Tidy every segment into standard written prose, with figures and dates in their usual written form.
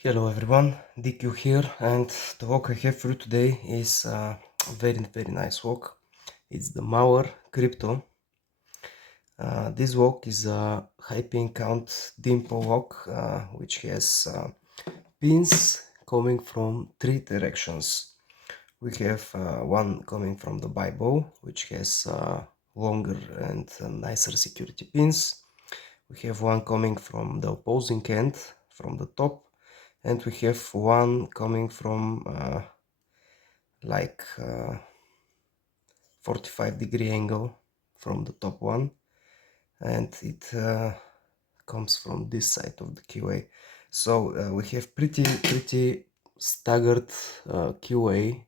Hello everyone, DQ here, and the walk I have for you today is a very nice walk. It's the Mauer Crypto. This walk is a high pin count dimple walk which has pins coming from three directions. We have one coming from the Bible, which has longer and nicer security pins. We have one coming from the opposing end, from the top, and we have one coming from like 45-degree angle from the top one, and it comes from this side of the QA. So we have pretty staggered QA.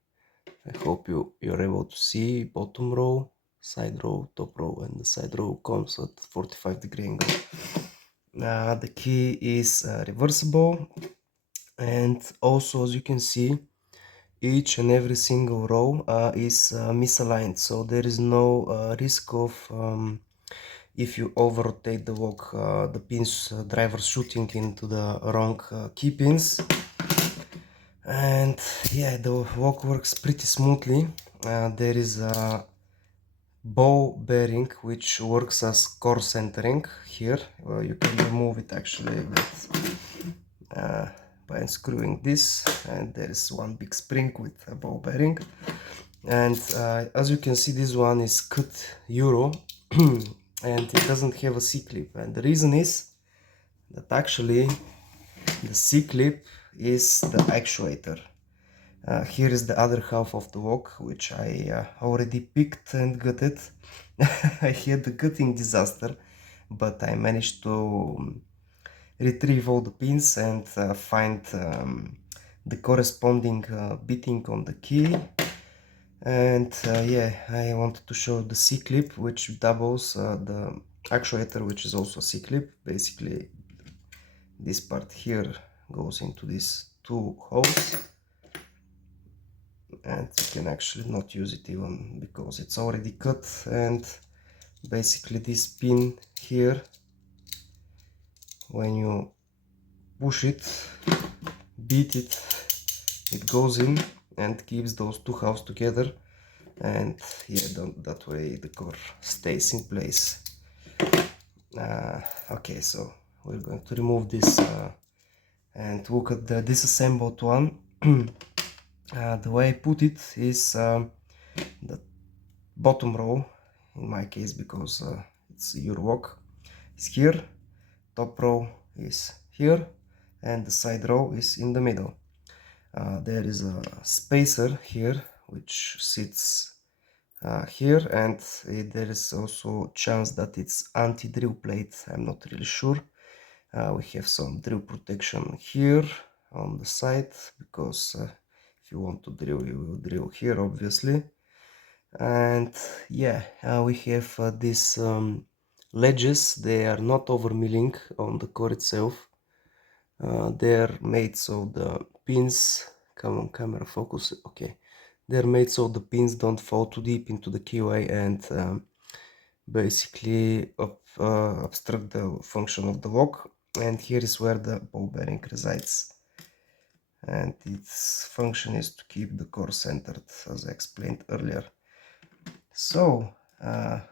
I hope you're able to see bottom row, side row, top row, and the side row comes at 45-degree angle. The key is reversible, and also, as you can see, each and every single row is misaligned, so there is no risk of if you over rotate the walk, the pins drivers shooting into the wrong key pins. And yeah, the walk works pretty smoothly. There is a ball bearing which works as core centering here. You can remove it actually with by unscrewing this, and there is one big spring with a ball bearing. And as you can see, this one is cut Euro and it doesn't have a C-clip, and the reason is that actually the C-clip is the actuator. Here is the other half of the walk, which I already picked and gutted. I had a gutting disaster, but I managed to retrieve all the pins and find the corresponding bitting on the key. And yeah, I wanted to show the C-clip, which doubles the actuator, which is also a C-clip. Basically, this part here goes into these two holes, and you can actually not use it even because it's already cut. And basically this pin here, when you push it, beat it, it goes in and keeps those two halves together, and yeah, that way the core stays in place. Okay, so we're going to remove this and look at the disassembled one. The way I put it is the bottom row, in my case because it's your walk, is here, top row is here, and the side row is in the middle. There is a spacer here which sits here, and there is also chance that it's anti-drill plate. I'm not really sure. We have some drill protection here on the side because if you want to drill, you will drill here, obviously. And yeah, we have these ledges. They are not over milling on the core itself. They are made so the pins, come on camera, focus, okay. They're made so the pins don't fall too deep into the QA and basically obstruct the function of the walk. And here is where the ball bearing resides, and its function is to keep the core centered, as I explained earlier. So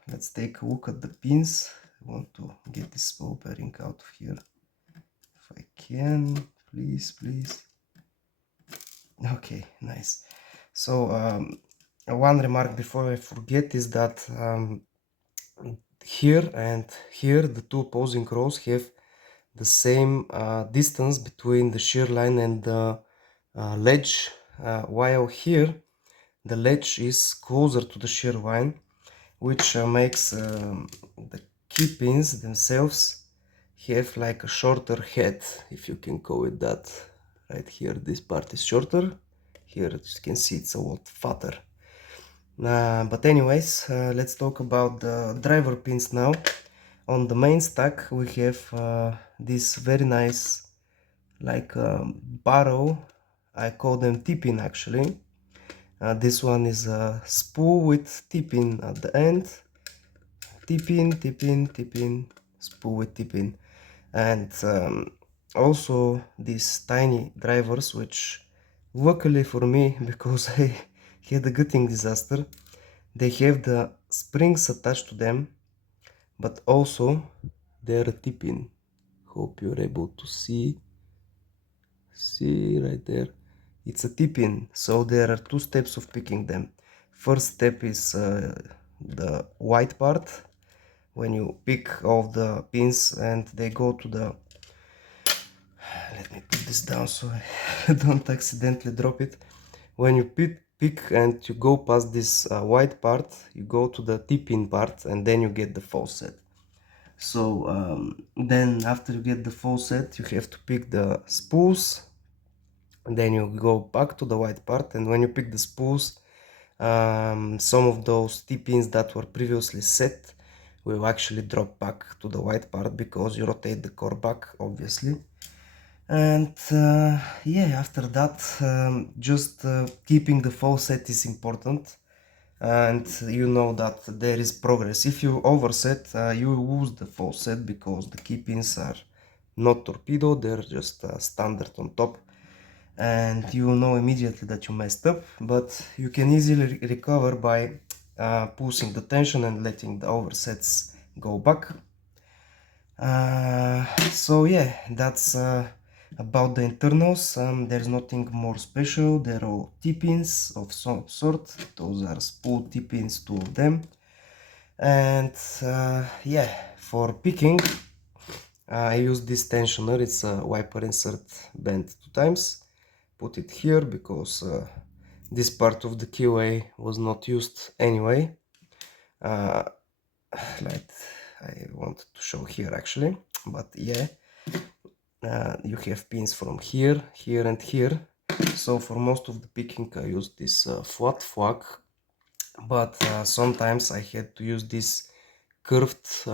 let's take a look at the pins. I want to get this ball bearing out of here if I can, please. Okay, nice. So one remark before I forget is that here and here the two opposing rows have the same distance between the shear line and the ledge, while here the ledge is closer to the shear line, which makes the key pins themselves have like a shorter head, if you can call it that. Right here, this part is shorter. Here, as you can see, it's a lot fatter. But anyways, let's talk about the driver pins now. On the main stack, we have this very nice, like barrel. I call them T-pin actually. This one is a spool with T-pin at the end. T-pin, T-pin, T-pin, spool with T-pin. And also these tiny drivers, which luckily for me, because I had a gutting disaster, they have the springs attached to them, but also they're tipping. Hope you're able to see right there. It's a tip-in, so there are two steps of picking them. First step is the white part, when you pick all the pins and they go to the, let me put this down so I don't accidentally drop it. When you pick and you go past this white part, you go to the tip-in part, and then you get the full set. So then after you get the full set, you have to pick the spools, and then you go back to the white part, and when you pick the spools, some of those T-pins that were previously set will actually drop back to the white part, because you rotate the core back, obviously. And yeah, after that, just keeping the full set is important, and you know that there is progress. If you overset, you lose the full set, because the key pins are not torpedo, they're just standard on top, and you will know immediately that you messed up, but you can easily recover by pulsing the tension and letting the oversets go back. So yeah, that's about the internals. There's nothing more special. They're all T-pins of some sort. Those are spool T-pins, two of them. And yeah, for picking, I use this tensioner. It's a wiper insert bent 2 times. Put it here because this part of the keyway was not used anyway. Like I wanted to show here actually, but yeah, you have pins from here, here and here. So for most of the picking I use this flat flag, but sometimes I had to use this curved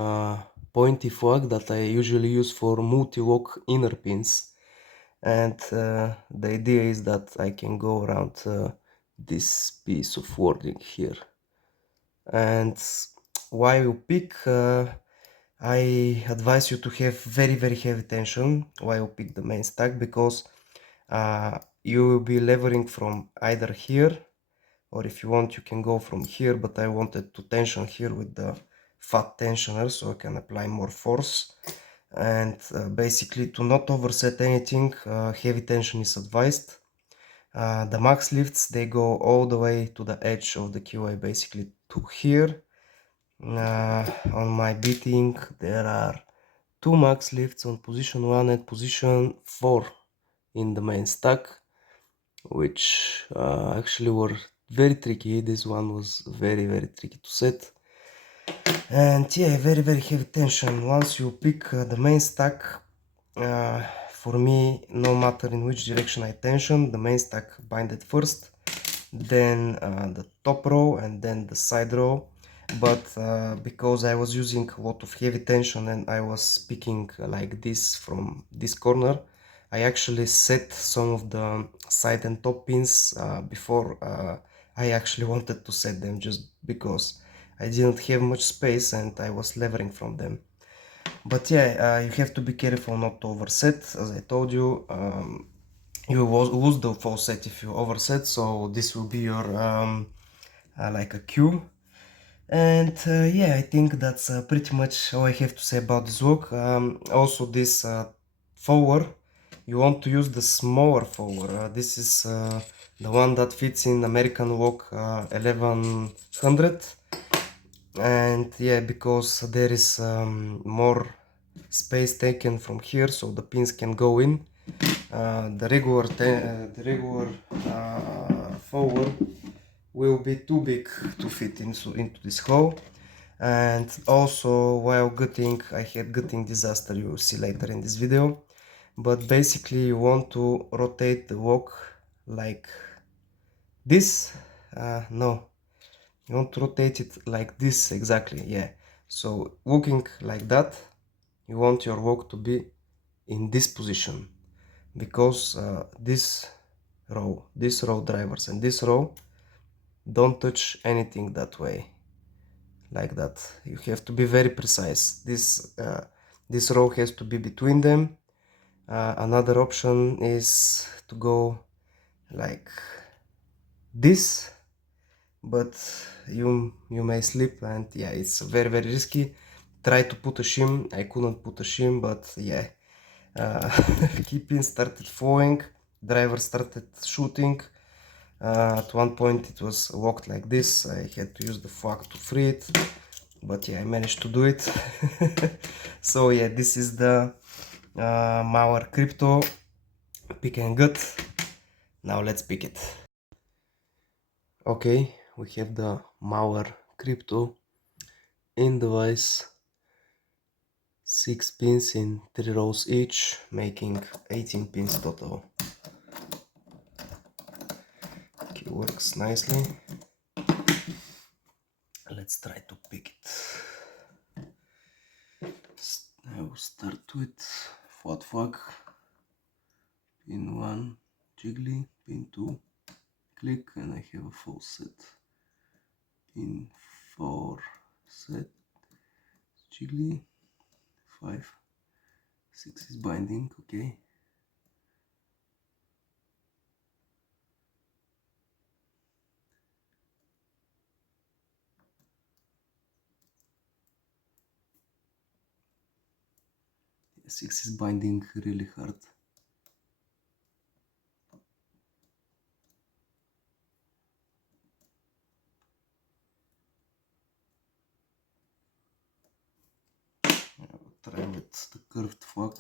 pointy flag that I usually use for multi-lock inner pins. And the idea is that I can go around this piece of wording here. And while you pick, I advise you to have very heavy tension while you pick the main stack, because you will be levering from either here, or if you want you can go from here, but I wanted to tension here with the fat tensioner so I can apply more force. And basically, to not overset anything, heavy tension is advised. The max lifts, they go all the way to the edge of the keyway, basically to here. On my beating there are 2 max lifts on position 1 and position 4 in the main stack, which actually were very tricky. This one was very tricky to set. And yeah, very heavy tension. Once you pick the main stack, for me, no matter in which direction I tension, the main stack binded first, then the top row, and then the side row. But because I was using a lot of heavy tension and I was picking like this from this corner, I actually set some of the side and top pins before I actually wanted to set them, just because I didn't have much space and I was levering from them. But yeah, you have to be careful not to overset. As I told you, you will lose the full set if you overset, so this will be your like a cue. And yeah, I think that's pretty much all I have to say about this lock. Also, this forward, you want to use the smaller forward. This is the one that fits in American Lock 1100. And yeah, because there is more space taken from here, so the pins can go in. The regular forward will be too big to fit into this hole. And also, while gutting, I had gutting disaster, you will see later in this video. But basically you want to rotate the lock like this. No, you want to rotate it like this, exactly, yeah. So looking like that, you want your lock to be in this position, because this row drivers and this row don't touch anything that way, like that. You have to be very precise. This row has to be between them, Another option is to go like this, but you may slip, and yeah, it's very risky. Try to put a shim. I couldn't put a shim, but yeah, key pin started falling, driver started shooting. At one point it was locked like this. I had to use the fork to free it, but yeah, I managed to do it. So yeah, this is the Mauer Crypto pick and gut. Now let's pick it. Okay, we have the Mauer Crypto in device, 6 pins in 3 rows each, making 18 pins total. Okay, works nicely. Let's try to pick it. I will start with flat flag. Pin 1 jiggly, pin 2 click, and I have a full set. Pin 4 set jiggly, 5, 6 is binding, okay. Yeah, 6 is binding really hard. I will try with the curved flag.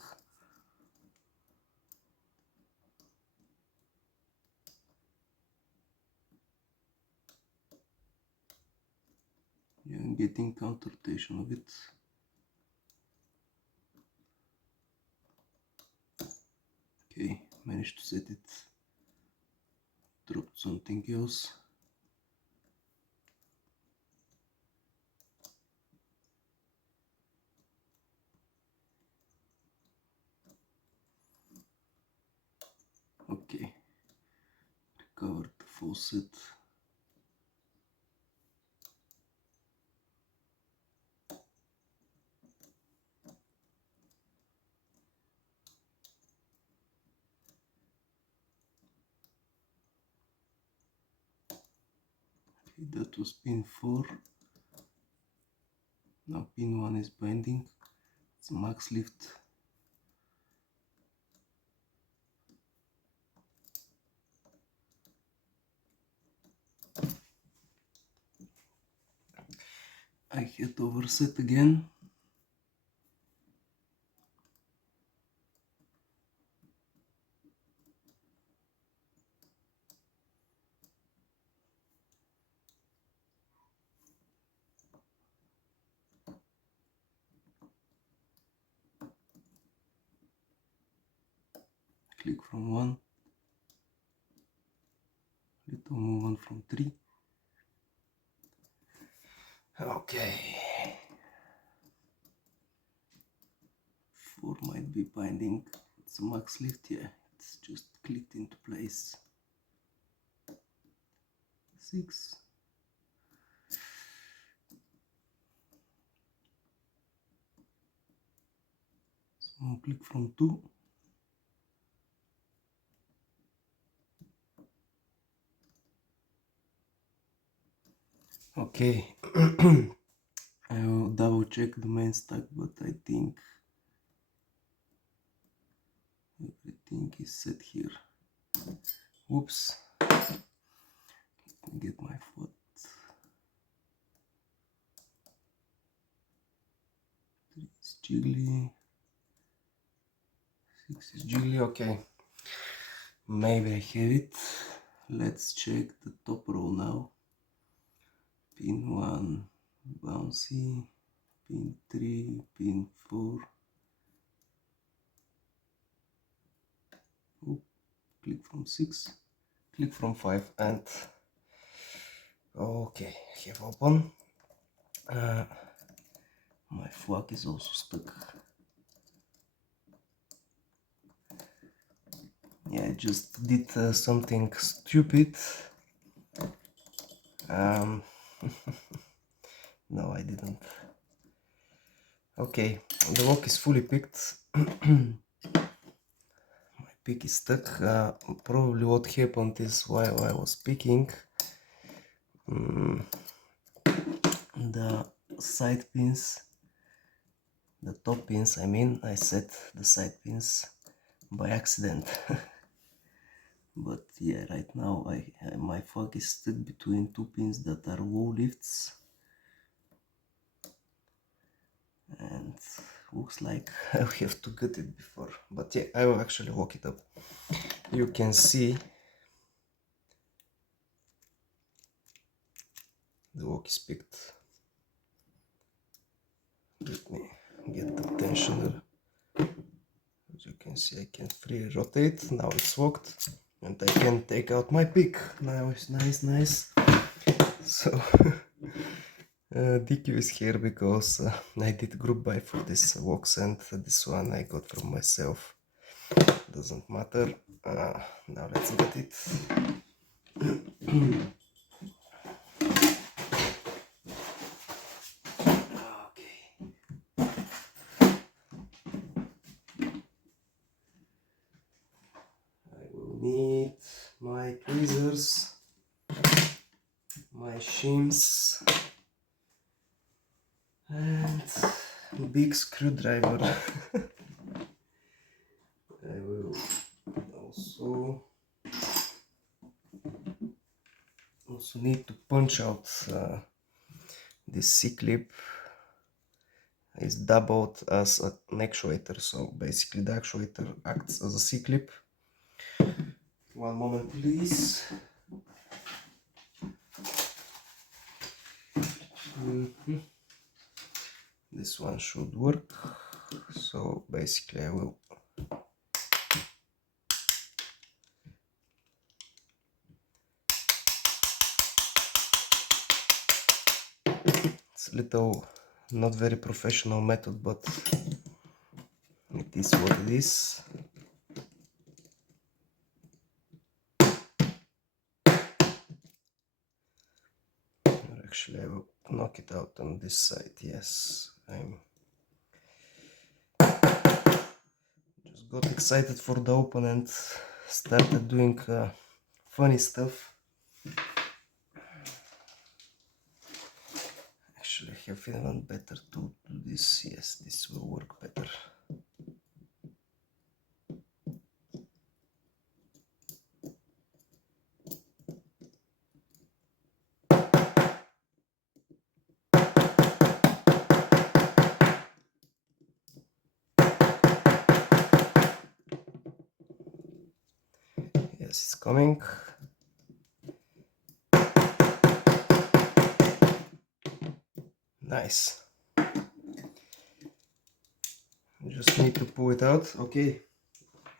Yeah, I'm getting counter rotation of it. Okay, managed to set it. Dropped something else. Okay, recovered the full set. Okay, that was pin 4. Now pin 1 is binding. It's a max lift. I had overset again. Click from 1. Little movement from 3. Okay. 4 might be binding. It's a max lift, yeah. It's just clicked into place. 6. Small click from 2. Okay. I will double check the main stack, but I think everything is set here. Whoops. Let me get my foot. 3 is jiggly. 6 is jiggly, okay. Maybe I have it. Let's check the top row now. Pin 1 bouncy, pin 3, pin 4. Oop, click from 6, click from 5, and okay, I have open. My flag is also stuck. Yeah, I just did something stupid. No, I didn't. Okay, the lock is fully picked. pick is stuck. Probably what happened is while I was picking, the side pins, the top pins, I mean, I set the side pins by accident. But yeah, right now my fork is stuck between two pins that are wall lifts, and looks like I have to get it before. But yeah, I will actually lock it up. You can see the lock is picked. Let me get the tensioner. As you can see, I can free rotate. Now it's locked, and I can take out my pick. Now it's nice. So DQ is here because I did group buy for this box, and this one I got from myself. Doesn't matter. Now let's get it. Okay. I will need my tweezers, my shims, and big screwdriver. I will also need to punch out this C-clip. Is doubled as an actuator, so basically the actuator acts as a C-clip. One moment please. This one should work. So basically I will it's a little not very professional method, but it is what it is. Actually I will knock it out on this side. Yes, I'm just got excited for the open and started doing funny stuff. Actually I have even better to do this. Yes, this will work better. Yes, it's coming. Nice. Just need to pull it out. Okay,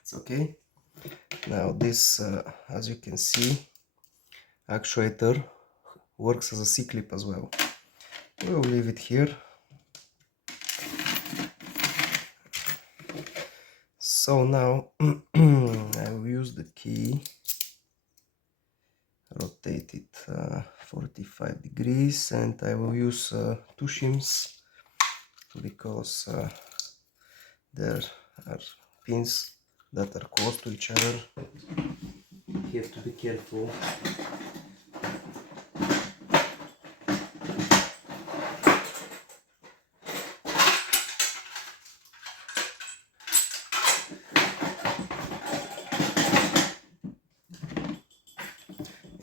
it's okay. Now this, as you can see, actuator works as a C-clip as well. We'll leave it here. So now I will use the key, rotate it 45 degrees, and I will use two shims because there are pins that are close to each other. You have to be careful.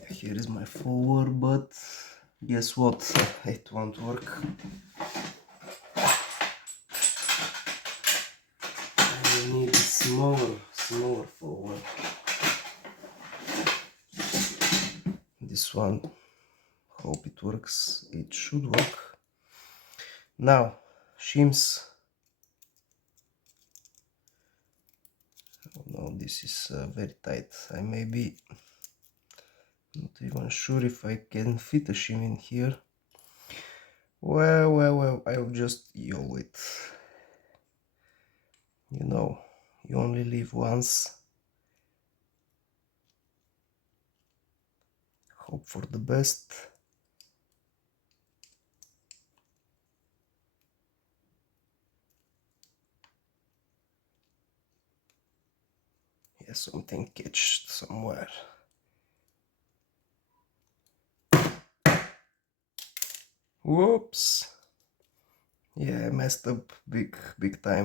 Here is my forward, but guess what? It won't work. I need a smaller forward. This one, hope it works. It should work. Now, shims. Oh no, this is very tight. I may be not even sure if I can fit a shim in here. Well, I'll just YOLO it. You know, you only live once. Hope for the best. Yeah, something catched somewhere. Whoops. Yeah, I messed up big time.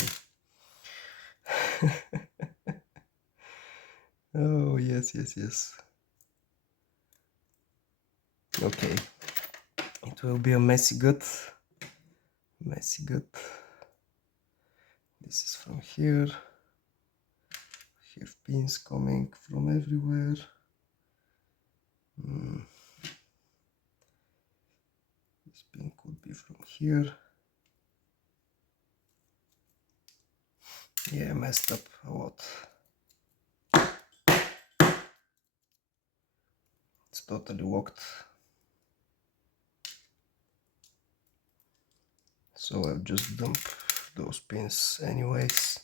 Oh, yes. Okay. It will be a messy gut. Messy gut. This is from here. We have pins coming from everywhere. This pin could be from here. Yeah, I messed up a lot. It's totally locked. So I'll just dump those pins anyways.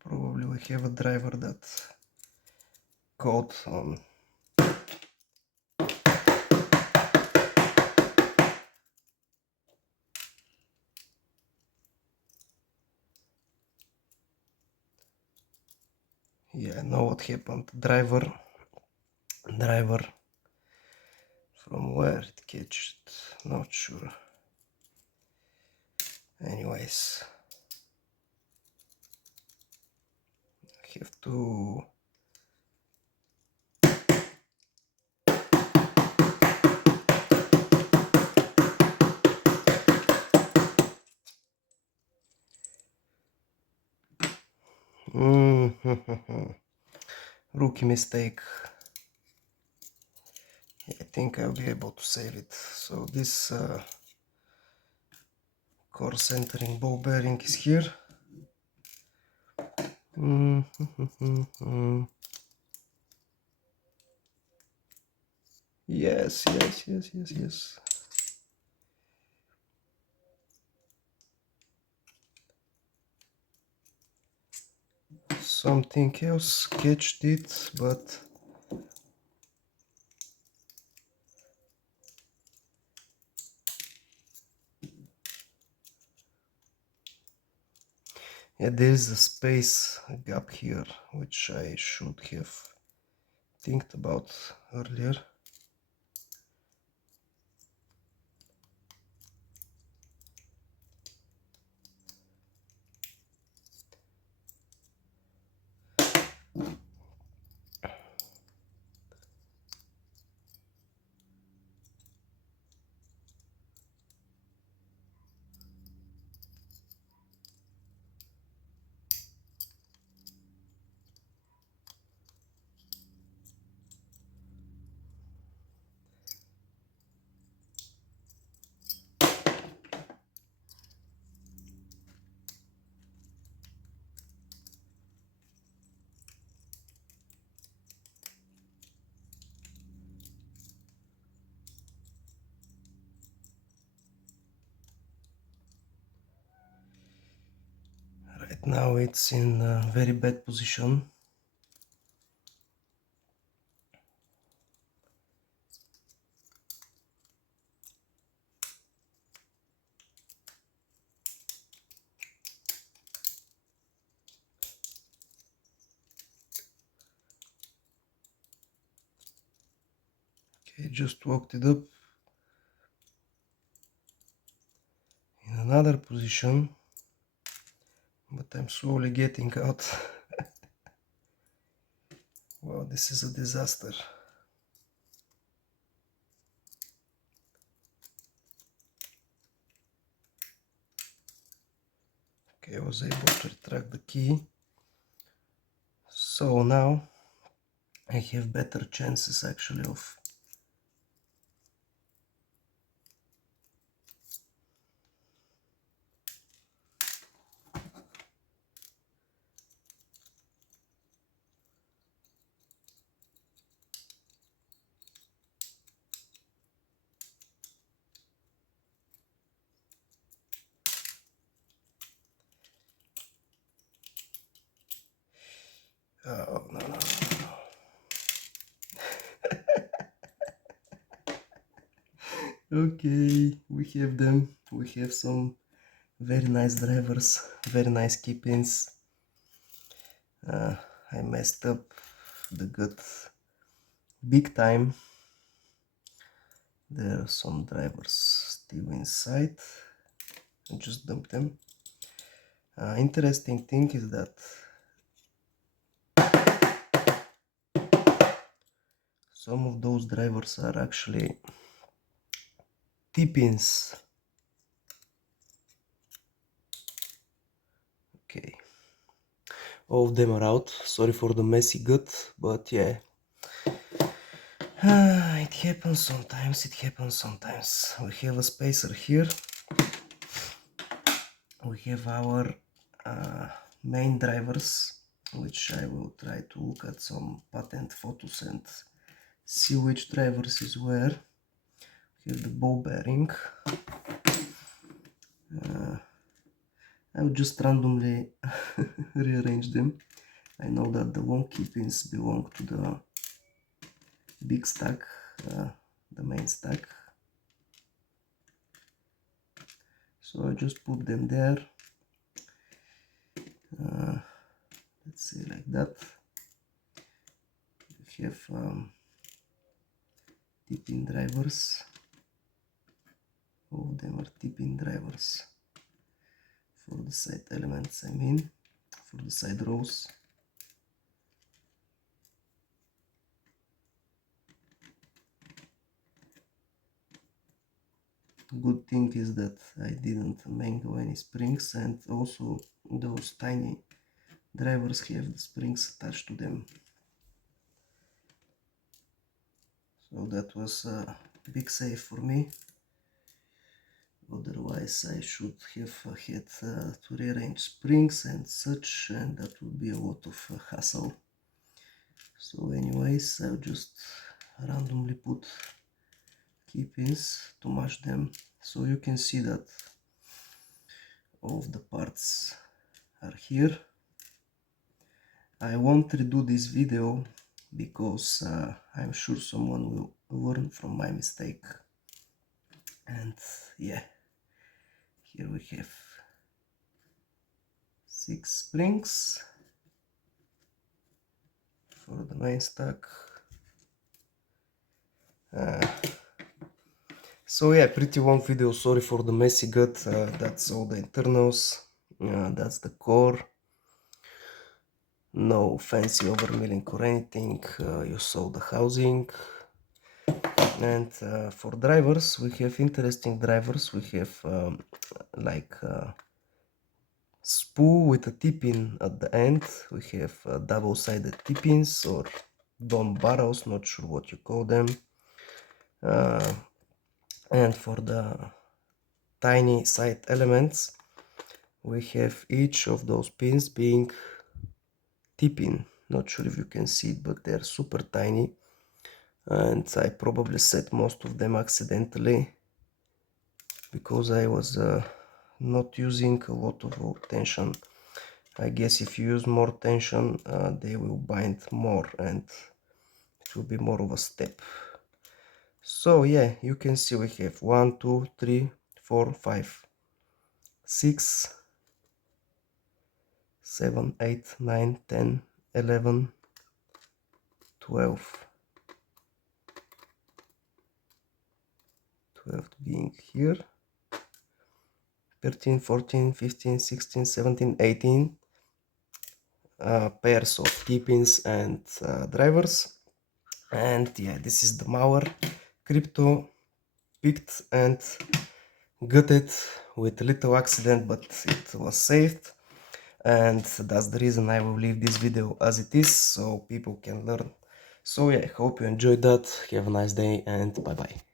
Probably we have a driver that caught on. Yeah, I know what happened. Driver from where it catched, not sure. Anyways, I have to rookie mistake. I think I'll be able to save it. So this core centering ball bearing is here. Yes. Something else catched it, but yeah, there is a space gap here, which I should have think about earlier. Right now it's in a very bad position. Okay, just walked it up in another position, but I'm slowly getting out. Wow, this is a disaster. Okay, I was able to retract the key. So now I have better chances actually of oh no. Okay, we have them. We have some Very nice drivers, very nice key-pins. I messed up the gut big time. There are some drivers still inside. I just dumped them. Interesting thing is that some of those drivers are actually T-pins. Okay, all of them are out. Sorry for the messy gut, but yeah, it happens sometimes. It happens sometimes. We have a spacer here. We have our main drivers, which I will try to look at some patent photos and see which drivers is where. We have the ball bearing. I will just randomly rearrange them. I know that the long key pins belong to the big stack, the main stack. So I just put them there. Let's see, like that. We have T-pin drivers. All of them are T-pin drivers for the side elements, I mean, for the side rows. Good thing is that I didn't mangle any springs, and also those tiny drivers have the springs attached to them. So that was a big save for me. Otherwise I should have had to rearrange springs and such, and that would be a lot of hassle. So anyways, I'll just randomly put key pins to match them, so you can see that all of the parts are here. I won't redo this video because I'm sure someone will learn from my mistake. And yeah, here we have 6 springs for the main stack. So yeah, pretty long video, sorry for the messy gut. That's all the internals, that's the core. No fancy overmilling or anything. You saw the housing. And for drivers, we have interesting drivers. We have like spool with a T-pin at the end. We have double-sided T-pins or dome barrels, not sure what you call them. And for the tiny side elements, we have each of those pins being T-pin. Not sure if you can see it, but they're super tiny. And I probably set most of them accidentally because I was not using a lot of tension. I guess if you use more tension, they will bind more and it will be more of a step. So yeah, you can see we have 1, 2, 3, 4, 5, 6, 7, 8, 9, 10, 11, 12. 12 being here. 13, 14, 15, 16, 17, 18 pairs of T-pins and drivers. And yeah, this is the Mauer Crypto, picked and gutted with a little accident, but it was saved. And that's the reason I will leave this video as it is, so people can learn. So yeah, hope you enjoyed that. Have a nice day and bye bye.